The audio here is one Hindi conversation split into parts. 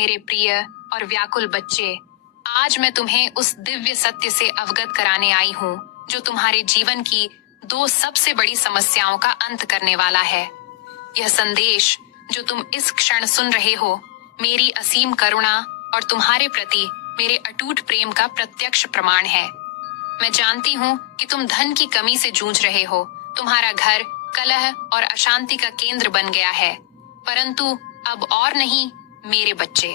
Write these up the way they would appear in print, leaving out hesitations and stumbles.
मेरे प्रिय और व्याकुल बच्चे, आज मैं तुम्हें उस दिव्य सत्य से अवगत कराने आई हूँ जो तुम्हारे जीवन की दो सबसे बड़ी समस्याओं का अंत करने वाला है। यह संदेश जो तुम इस क्षण सुन रहे हो, मेरी असीम करुणा और तुम्हारे प्रति मेरे अटूट प्रेम का प्रत्यक्ष प्रमाण है। मैं जानती हूँ कि तुम धन की कमी से जूझ रहे हो। तुम्हारा घर कलह और अशांति का केंद्र बन गया है, परंतु अब और नहीं मेरे बच्चे।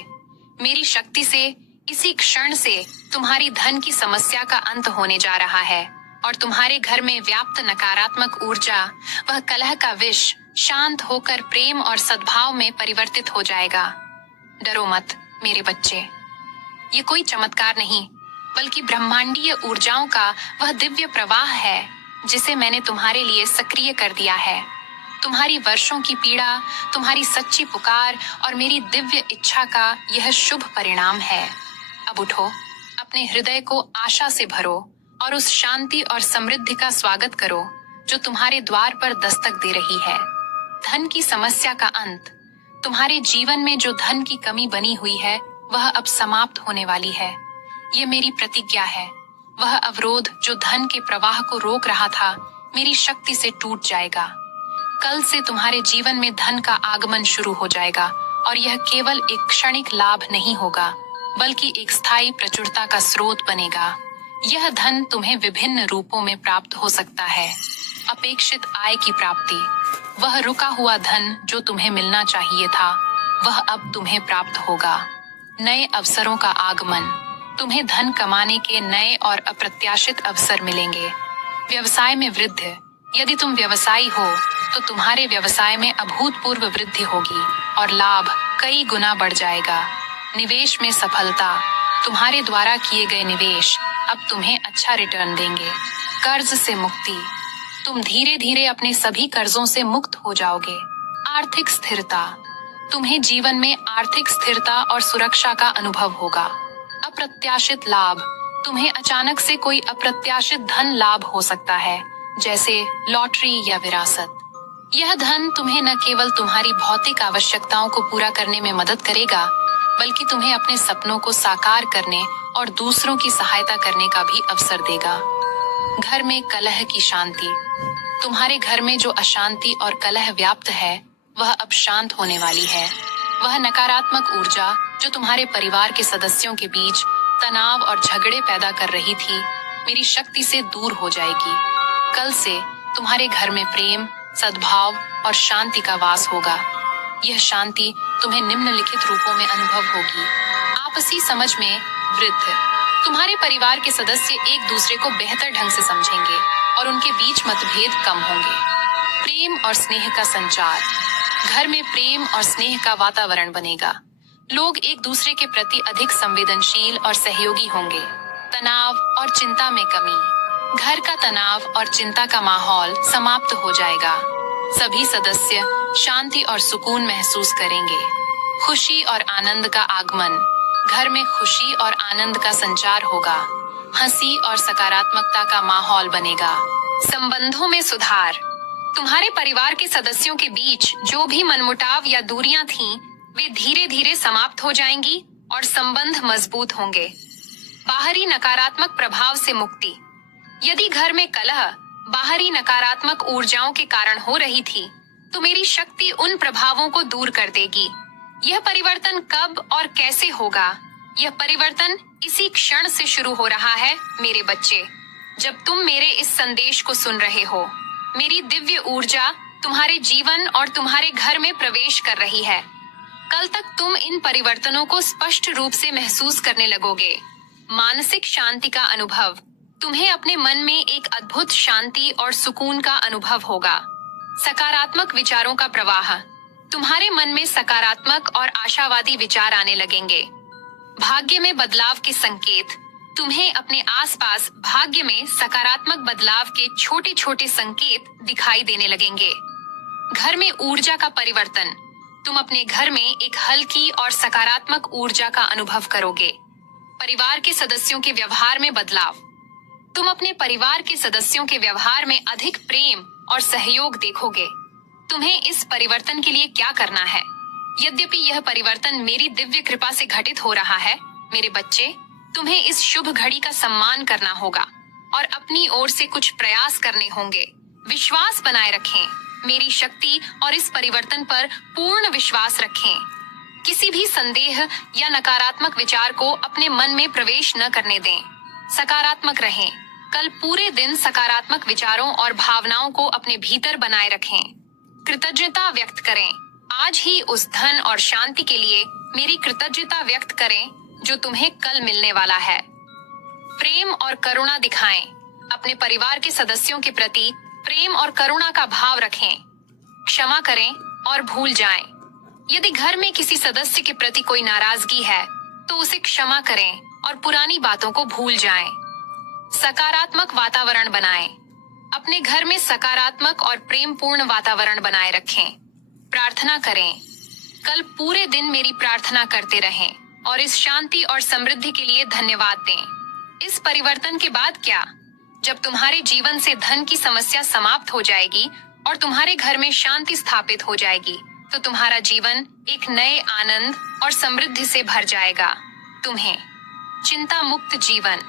मेरी शक्ति से इसी क्षण से तुम्हारी धन की समस्या का अंत होने जा रहा है और तुम्हारे घर में व्याप्त नकारात्मक ऊर्जा, वह कलह का विष, शांत होकर प्रेम और सद्भाव में परिवर्तित हो जाएगा। डरो मत मेरे बच्चे, ये कोई चमत्कार नहीं बल्कि ब्रह्मांडीय ऊर्जाओं का वह दिव्य प्रवाह है जिसे मैंने तुम्हारे लिए सक्रिय कर दिया है। तुम्हारी वर्षों की पीड़ा, तुम्हारी सच्ची पुकार और मेरी दिव्य इच्छा का यह शुभ परिणाम है। अब उठो, अपने हृदय को आशा से भरो और उस शांति और समृद्धि का स्वागत करो जो तुम्हारे द्वार पर दस्तक दे रही है। धन की समस्या का अंत। तुम्हारे जीवन में जो धन की कमी बनी हुई है वह अब समाप्त होने वाली है। ये मेरी प्रतिज्ञा है। वह अवरोध जो धन के प्रवाह को रोक रहा था, मेरी शक्ति से टूट जाएगा। कल से तुम्हारे जीवन में धन का आगमन शुरू हो जाएगा और यह केवल एक क्षणिक लाभ नहीं होगा बल्कि एक स्थायी प्रचुरता का स्रोत बनेगा। यह धन तुम्हें विभिन्न रूपों में प्राप्त हो सकता है। अपेक्षित आय की प्राप्ति, वह रुका हुआ धन जो तुम्हें मिलना चाहिए था, वह अब तुम्हें प्राप्त होगा। नए अवसरों का आगमन, तुम्हें धन कमाने के नए और अप्रत्याशित अवसर मिलेंगे। व्यवसाय में वृद्धि, यदि तुम व्यवसायी हो तो तुम्हारे व्यवसाय में अभूतपूर्व वृद्धि होगी और लाभ कई गुना बढ़ जाएगा। निवेश में सफलता, तुम्हारे द्वारा किए गए निवेश अब तुम्हें अच्छा रिटर्न देंगे। कर्ज से मुक्ति, तुम धीरे धीरे अपने सभी कर्जों से मुक्त हो जाओगे। आर्थिक स्थिरता, तुम्हें जीवन में आर्थिक स्थिरता और सुरक्षा का अनुभव होगा। अप्रत्याशित लाभ, तुम्हें अचानक से कोई अप्रत्याशित धन लाभ हो सकता है, जैसे लॉटरी या विरासत। यह धन तुम्हें न केवल तुम्हारी भौतिक आवश्यकताओं को पूरा करने में मदद करेगा बल्कि तुम्हें अपने सपनों को साकार करने और दूसरों की सहायता करने का भी अवसर देगा। घर में कलह की शांति, तुम्हारे घर में जो अशांति और कलह व्याप्त है वह अब शांत होने वाली है। वह नकारात्मक ऊर्जा जो तुम्हारे परिवार के सदस्यों के बीच तनाव और झगड़े पैदा कर रही थी, मेरी शक्ति से दूर हो जाएगी। कल से तुम्हारे घर में प्रेम, सद्भाव और शांति का वास होगा। यह शांति तुम्हें निम्नलिखित रूपों में अनुभव होगी। आपसी समझ में वृद्धि, तुम्हारे परिवार के सदस्य एक दूसरे को बेहतर ढंग से समझेंगे और उनके बीच मतभेद कम होंगे। प्रेम और स्नेह का संचार, घर में प्रेम और स्नेह का वातावरण बनेगा। लोग एक दूसरे के प्रति अधिक संवेदनशील और सहयोगी होंगे। तनाव और चिंता में कमी, घर का तनाव और चिंता का माहौल समाप्त हो जाएगा। सभी सदस्य शांति और सुकून महसूस करेंगे। खुशी और आनंद का आगमन, घर में खुशी और आनंद का संचार होगा। हंसी और सकारात्मकता का माहौल बनेगा। संबंधों में सुधार, तुम्हारे परिवार के सदस्यों के बीच जो भी मनमुटाव या दूरियां थीं, वे धीरे धीरे समाप्त हो जाएंगी और संबंध मजबूत होंगे। बाहरी नकारात्मक प्रभाव से मुक्ति, यदि घर में कलह बाहरी नकारात्मक ऊर्जाओं के कारण हो रही थी, तो मेरी शक्ति उन प्रभावों को दूर कर देगी। यह परिवर्तन कब और कैसे होगा? यह परिवर्तन इसी क्षण से शुरू हो रहा है मेरे बच्चे। जब तुम मेरे इस संदेश को सुन रहे हो, मेरी दिव्य ऊर्जा तुम्हारे जीवन और तुम्हारे घर में प्रवेश कर रही है। कल तक तुम इन परिवर्तनों को स्पष्ट रूप से महसूस करने लगोगे। मानसिक शांति का अनुभव, तुम्हें अपने मन में एक अद्भुत शांति और सुकून का अनुभव होगा। सकारात्मक विचारों का प्रवाह, तुम्हारे मन में सकारात्मक और आशावादी विचार आने लगेंगे। भाग्य में बदलाव के संकेत, तुम्हें अपने आसपास भाग्य में सकारात्मक बदलाव के छोटे छोटे संकेत दिखाई देने लगेंगे। घर में ऊर्जा का परिवर्तन, तुम अपने घर में एक हल्की और सकारात्मक ऊर्जा का अनुभव करोगे। परिवार के सदस्यों के व्यवहार में बदलाव, तुम अपने परिवार के सदस्यों के व्यवहार में अधिक प्रेम और सहयोग देखोगे। तुम्हें इस परिवर्तन के लिए क्या करना है? यद्यपि यह परिवर्तन मेरी दिव्य कृपा से घटित हो रहा है, मेरे बच्चे, तुम्हें इस शुभ घड़ी का सम्मान करना होगा और अपनी ओर से कुछ प्रयास करने होंगे। विश्वास बनाए रखें, मेरी शक्ति और इस परिवर्तन पर पूर्ण विश्वास रखें। किसी भी संदेह या नकारात्मक विचार को अपने मन में प्रवेश न करने दें। सकारात्मक रहें। कल पूरे दिन सकारात्मक विचारों और भावनाओं को अपने भीतर बनाए रखें। कृतज्ञता व्यक्त करें। आज ही उस धन और शांति के लिए मेरी कृतज्ञता व्यक्त करें जो तुम्हें कल मिलने वाला है। प्रेम और करुणा दिखाएं। अपने परिवार के सदस्यों के प्रति प्रेम और करुणा का भाव रखें। क्षमा करें और भूल जाएं। यदि घर में किसी सदस्य के प्रति कोई नाराजगी है तो उसे क्षमा करें और पुरानी बातों को भूल जाएं। सकारात्मक वातावरण बनाएं। अपने घर में सकारात्मक और प्रेमपूर्ण वातावरण बनाए रखें। प्रार्थना करें। कल पूरे दिन मेरी प्रार्थना करते रहें और इस शांति और समृद्धि के लिए धन्यवाद दें। इस परिवर्तन के बाद क्या? जब तुम्हारे जीवन से धन की समस्या समाप्त हो जाएगी और तुम्हारे घर में शांति स्थापित हो जाएगी, तो तुम्हारा जीवन एक नए आनंद और समृद्धि से भर जाएगा। तुम्हें चिंता मुक्त जीवन,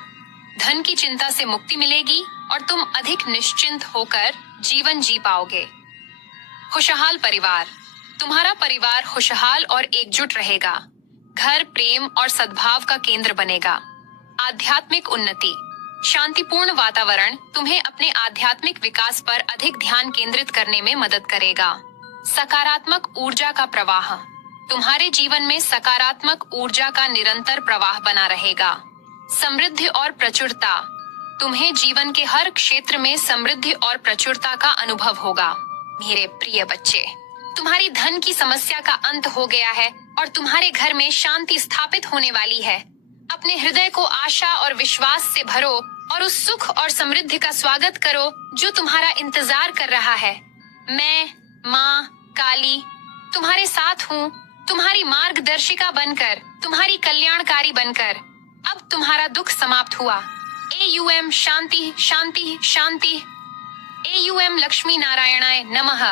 धन की चिंता से मुक्ति मिलेगी और तुम अधिक निश्चिंत होकर जीवन जी पाओगे। खुशहाल परिवार। तुम्हारा परिवार खुशहाल और एकजुट रहेगा। घर प्रेम और सद्भाव का केंद्र बनेगा। आध्यात्मिक उन्नति। शांतिपूर्ण वातावरण तुम्हें अपने आध्यात्मिक विकास पर अधिक ध्यान केंद्रित करने में मदद करेगा। सकारात्मक ऊर्जा का प्रवाह। तुम्हारे जीवन में सकारात्मक ऊर्जा का निरंतर प्रवाह बना रहेगा। समृद्धि और प्रचुरता। तुम्हें जीवन के हर क्षेत्र में समृद्धि और प्रचुरता का अनुभव होगा। मेरे प्रिय बच्चे, तुम्हारी धन की समस्या का अंत हो गया है और तुम्हारे घर में शांति स्थापित होने वाली है। अपने हृदय को आशा और विश्वास से भरो और उस सुख और समृद्धि का स्वागत करो जो तुम्हारा इंतजार कर रहा है। मैं माँ काली तुम्हारे साथ हूँ, तुम्हारी मार्गदर्शिका बनकर, तुम्हारी कल्याणकारी बनकर। अब तुम्हारा दुख समाप्त हुआ। AUM शांति शांति शांति। AUM लक्ष्मी नारायणाय नमः।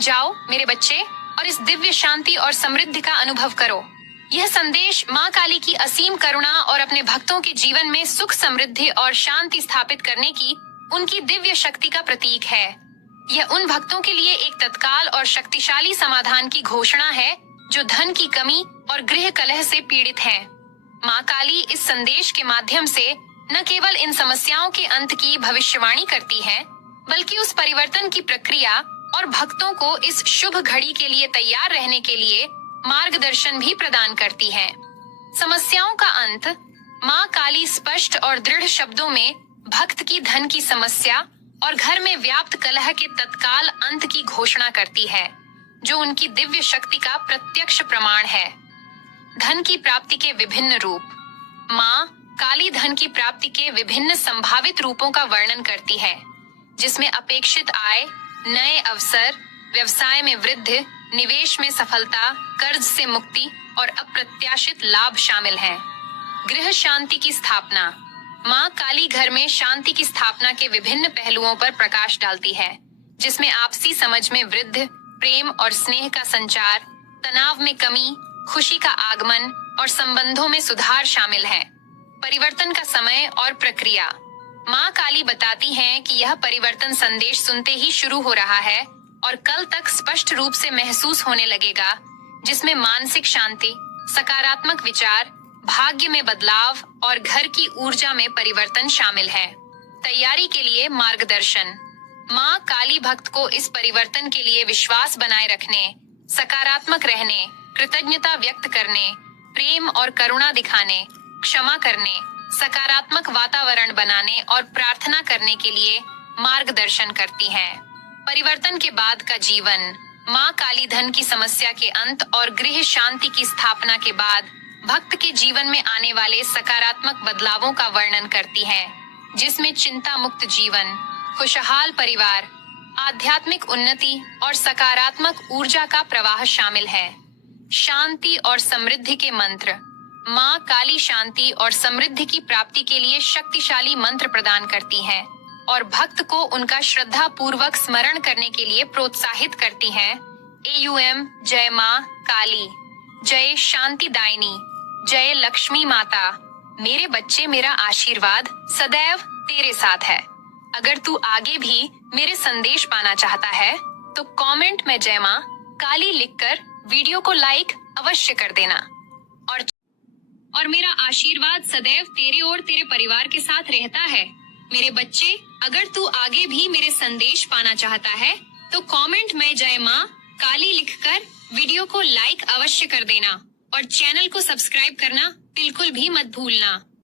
जाओ मेरे बच्चे और इस दिव्य शांति और समृद्धि का अनुभव करो। यह संदेश माँ काली की असीम करुणा और अपने भक्तों के जीवन में सुख समृद्धि और शांति स्थापित करने की उनकी दिव्य शक्ति का प्रतीक है। यह उन भक्तों के लिए एक तत्काल और शक्तिशाली समाधान की घोषणा है जो धन की कमी और गृह कलह से पीड़ित हैं। माँ काली इस संदेश के माध्यम से न केवल इन समस्याओं के अंत की भविष्यवाणी करती है, बल्कि उस परिवर्तन की प्रक्रिया और भक्तों को इस शुभ घड़ी के लिए तैयार रहने के लिए मार्गदर्शन भी प्रदान करती है। समस्याओं का अंत। माँ काली स्पष्ट और दृढ़ शब्दों में भक्त की धन की समस्या और घर में व्याप्त कलह के तत्काल अंत की घोषणा करती है, जो उनकी दिव्य शक्ति का प्रत्यक्ष प्रमाण है। धन की प्राप्ति के विभिन्न रूप। माँ काली धन की प्राप्ति के विभिन्न संभावित रूपों का वर्णन करती है, जिसमें अपेक्षित आय, नए अवसर, व्यवसाय में वृद्धि, निवेश में सफलता, कर्ज से मुक्ति और अप्रत्याशित लाभ शामिल हैं। गृह शांति की स्थापना। माँ काली घर में शांति की स्थापना के विभिन्न पहलुओं पर प्रकाश डालती है, जिसमें आपसी समझ में वृद्धि, प्रेम और स्नेह का संचार, तनाव में कमी, खुशी का आगमन और संबंधों में सुधार शामिल है। परिवर्तन का समय और प्रक्रिया। माँ काली बताती हैं कि यह परिवर्तन संदेश सुनते ही शुरू हो रहा है और कल तक स्पष्ट रूप से महसूस होने लगेगा, जिसमें मानसिक शांति, सकारात्मक विचार, भाग्य में बदलाव और घर की ऊर्जा में परिवर्तन शामिल है। तैयारी के लिए मार्गदर्शन। माँ काली भक्त को इस परिवर्तन के लिए विश्वास बनाए रखने, सकारात्मक रहने, कृतज्ञता व्यक्त करने, प्रेम और करुणा दिखाने, क्षमा करने, सकारात्मक वातावरण बनाने और प्रार्थना करने के लिए मार्गदर्शन करती हैं। परिवर्तन के बाद का जीवन। माँ काली धन की समस्या के अंत और गृह शांति की स्थापना के बाद भक्त के जीवन में आने वाले सकारात्मक बदलावों का वर्णन करती हैं, जिसमें चिंता मुक्त जीवन, खुशहाल परिवार, आध्यात्मिक उन्नति और सकारात्मक ऊर्जा का प्रवाह शामिल है। शांति और समृद्धि के मंत्र। माँ काली शांति और समृद्धि की प्राप्ति के लिए शक्तिशाली मंत्र प्रदान करती हैं और भक्त को उनका श्रद्धा पूर्वक स्मरण करने के लिए प्रोत्साहित करती हैं। AUM जय माँ काली, जय शांति दायिनी, जय लक्ष्मी माता। मेरे बच्चे, मेरा आशीर्वाद सदैव तेरे साथ है। अगर तू आगे भी मेरे संदेश पाना चाहता है तो कमेंट में जय माँ काली लिखकर वीडियो को लाइक अवश्य कर देना। और मेरा आशीर्वाद सदैव तेरे और तेरे परिवार के साथ रहता है। मेरे बच्चे, अगर तू आगे भी मेरे संदेश पाना चाहता है तो कमेंट में जय माँ काली लिखकर वीडियो को लाइक अवश्य कर देना और चैनल को सब्सक्राइब करना बिल्कुल भी मत भूलना।